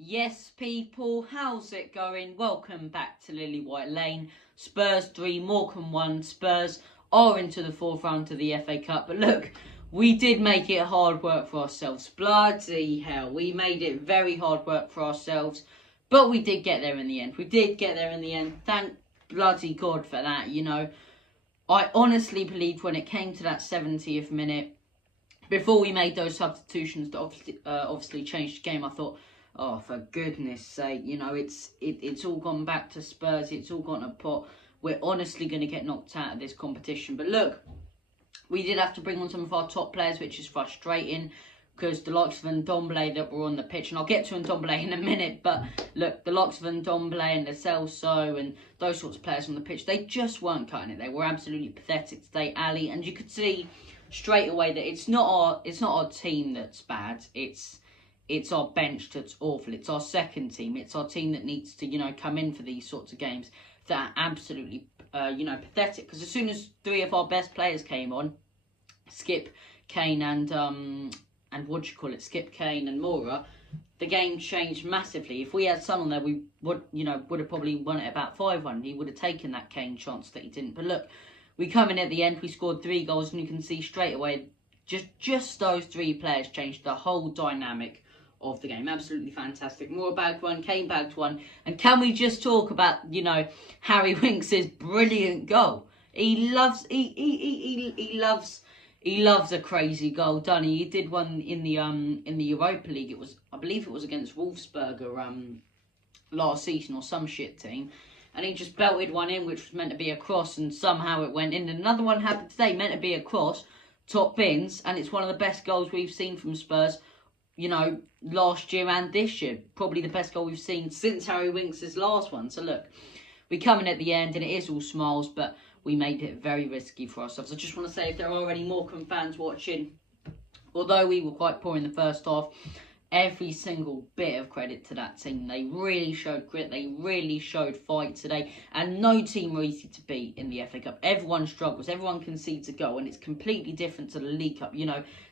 Yes, people, how's it going? Welcome back to Lilywhite Lane. Spurs 3, Morecambe 1. Spurs are into the fourth round of the FA Cup. But look, we did make it hard work for ourselves. Bloody hell, we made it very hard work for ourselves. But we did get there in the end. Thank bloody God for that, I honestly believed when it came to that 70th minute, before we made those substitutions that obviously changed the game, I thought, oh, for goodness sake, it's all gone back to Spurs. It's all gone to pot. We're honestly going to get knocked out of this competition. But look, we did have to bring on some of our top players, which is frustrating because the likes of Ndombele that were on the pitch, and I'll get to Ndombele in a minute, but look, the likes of Ndombele and the Celso and those sorts of players on the pitch, they just weren't cutting it. They were absolutely pathetic today, Ali, and you could see straight away that it's not our team that's bad. It's our bench that's awful. It's our second team. It's our team that needs to, come in for these sorts of games that are absolutely, pathetic. Because as soon as three of our best players came on, Skip, Kane, and Skip, Kane, and Mora, the game changed massively. If we had Son on there, we would have probably won it about 5-1. He would have taken that Kane chance that he didn't. But look, we come in at the end. We scored 3 goals, and you can see straight away, just those 3 players changed the whole dynamic of the game. Absolutely fantastic. Mora bagged 1, Kane bagged 1, and can we just talk about Harry Winks' brilliant goal? He loves a crazy goal, doesn't he? He did one in the Europa League. I believe it was against Wolfsberger last season or some shit team, and he just belted one in which was meant to be a cross, and somehow it went in. And another one happened today, meant to be a cross, top bins, and it's one of the best goals we've seen from Spurs, last year and this year. Probably the best goal we've seen since Harry Winks' last one. So look, we come in at the end and it is all smiles, but we made it very risky for ourselves. I just want to say, if there are any Morecambe fans watching, although we were quite poor in the first half, every single bit of credit to that team. They really showed grit. They really showed fight today. And no team were easy to beat in the FA Cup. Everyone struggles. Everyone concedes a goal. And it's completely different to the League Cup.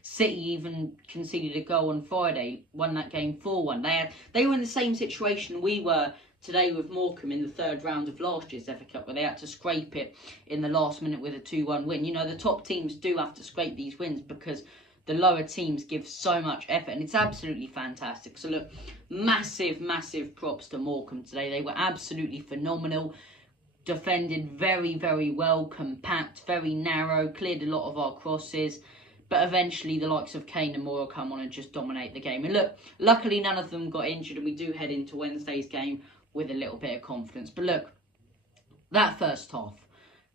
City even conceded a goal on Friday. Won that game 4-1. They were in the same situation we were today with Morecambe in the third round of last year's FA Cup, where they had to scrape it in the last minute with a 2-1 win. The top teams do have to scrape these wins because the lower teams give so much effort, and it's absolutely fantastic. So look, massive props to Morecambe today. They were absolutely phenomenal. Defended very, very well, compact, very narrow, cleared a lot of our crosses. But eventually the likes of Kane and Mora come on and just dominate the game. And look, luckily none of them got injured, and we do head into Wednesday's game with a little bit of confidence. But look, that first half,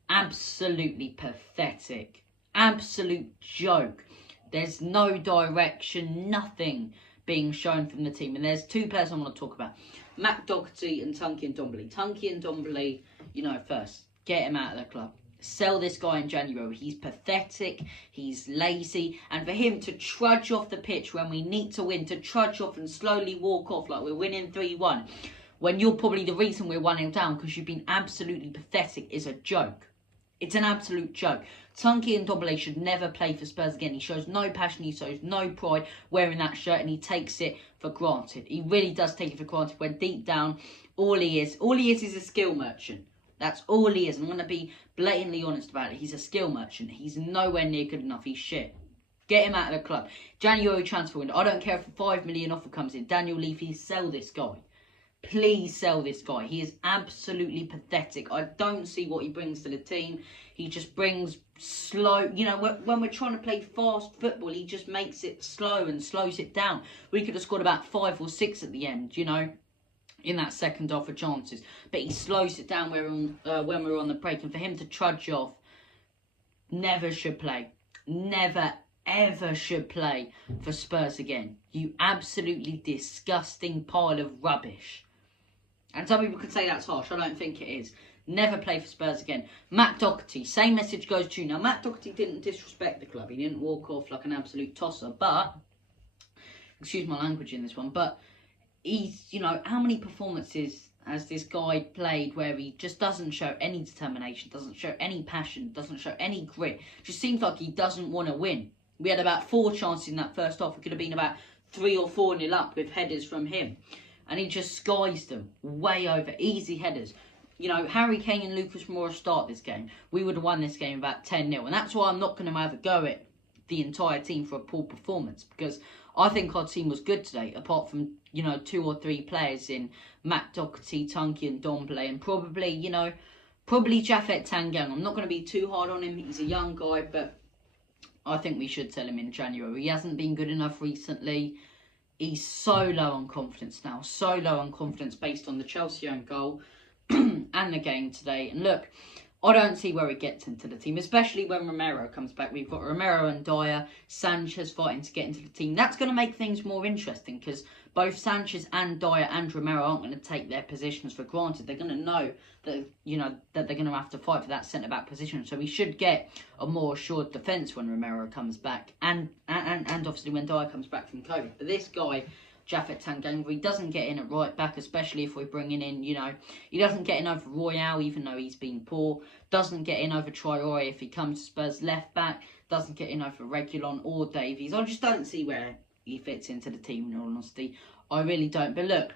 absolutely pathetic. Absolute joke. There's no direction, nothing being shown from the team. And there's 2 players I want to talk about. Matt Doherty and Tunky Ndombele. Tunky Ndombele, first, get him out of the club. Sell this guy in January. He's pathetic, he's lazy. And for him to trudge off the pitch when we need to win, to trudge off and slowly walk off like we're winning 3-1, when you're probably the reason we're 1-0 down because you've been absolutely pathetic, is a joke. It's an absolute joke. Tunky Ndombele should never play for Spurs again. He shows no passion, he shows no pride wearing that shirt, and he takes it for granted. He really does take it for granted when deep down, all he is a skill merchant. That's all he is. I'm going to be blatantly honest about it. He's a skill merchant. He's nowhere near good enough. He's shit. Get him out of the club. January transfer window. I don't care if a 5 million offer comes in. Daniel Levy, sell this guy. Please sell this guy. He is absolutely pathetic. I don't see what he brings to the team. He just brings slow, when we're trying to play fast football, he just makes it slow and slows it down. We could have scored about 5 or 6 at the end, in that second half of chances. But he slows it down when we're on the break. And for him to trudge off, never should play. Never, ever should play for Spurs again. You absolutely disgusting pile of rubbish. And some people could say that's harsh. I don't think it is. Never play for Spurs again. Matt Doherty, same message goes to you. Now, Matt Doherty didn't disrespect the club. He didn't walk off like an absolute tosser. But, excuse my language in this one, but he's, how many performances has this guy played where he just doesn't show any determination, doesn't show any passion, doesn't show any grit? Just seems like he doesn't want to win. We had about 4 chances in that first half. It could have been about 3 or 4-0 up with headers from him. and he just skies them way over. Easy headers. You know, Harry Kane and Lucas Moura start this game. We would have won this game about 10-0. And that's why I'm not going to have a go at the entire team for a poor performance. Because I think our team was good today, apart from, you know, 2 or 3 players in Matt Doherty, Tunky and Ndombele. And probably, you know, probably Japhet Tanganga. I'm not going to be too hard on him. He's a young guy, but I think we should sell him in January. He hasn't been good enough recently. He's so low on confidence now. So low on confidence based on the Chelsea own goal and the game today. And look, I don't see where he gets into the team, especially when Romero comes back. We've got Romero and Dyer, Sanchez fighting to get into the team. That's going to make things more interesting because both Sanchez and Dyer and Romero aren't going to take their positions for granted. They're going to know that, you know, that they're going to have to fight for that centre-back position. So we should get a more assured defence when Romero comes back and obviously when Dyer comes back from COVID. But this guy, Japhet Tanganga, he doesn't get in at right back, especially if we're bringing in, you know, he doesn't get in over Royale, even though he's been poor. Doesn't get in over Traore if he comes to Spurs left back. Doesn't get in over Reguilon or Davies. I just don't see where he fits into the team, in all honesty. I really don't. But look,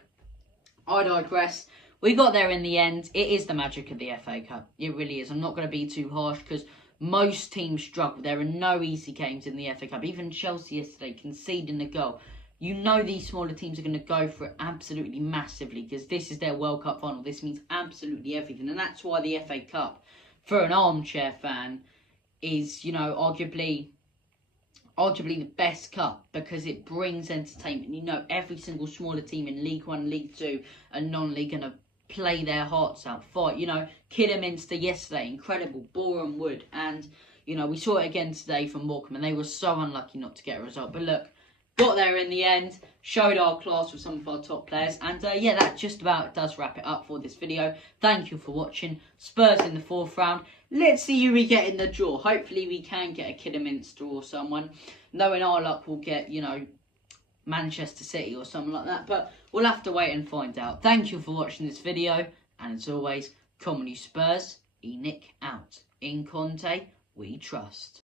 I digress. We got there in the end. It is the magic of the FA Cup. It really is. I'm not going to be too harsh because most teams struggle. There are no easy games in the FA Cup. Even Chelsea yesterday conceding the goal. You know these smaller teams are going to go for it absolutely massively because this is their World Cup final. This means absolutely everything. And that's why the FA Cup, for an armchair fan, is, you know, arguably the best cup because it brings entertainment. You know, every single smaller team in League 1, League 2 and non-league going to play their hearts out, fight. You know, Kidderminster yesterday, incredible, Boreham Wood. And, you know, we saw it again today from Morecambe and they were so unlucky not to get a result. But look, got there in the end, showed our class with some of our top players. And yeah, that just about does wrap it up for this video. Thank you for watching. Spurs in the 4th round. Let's see who we get in the draw. Hopefully we can get a Kidderminster or someone. Knowing our luck, we'll get, you know, Manchester City or something like that. But we'll have to wait and find out. Thank you for watching this video. And as always, come on you Spurs, Nick out. In Conte, we trust.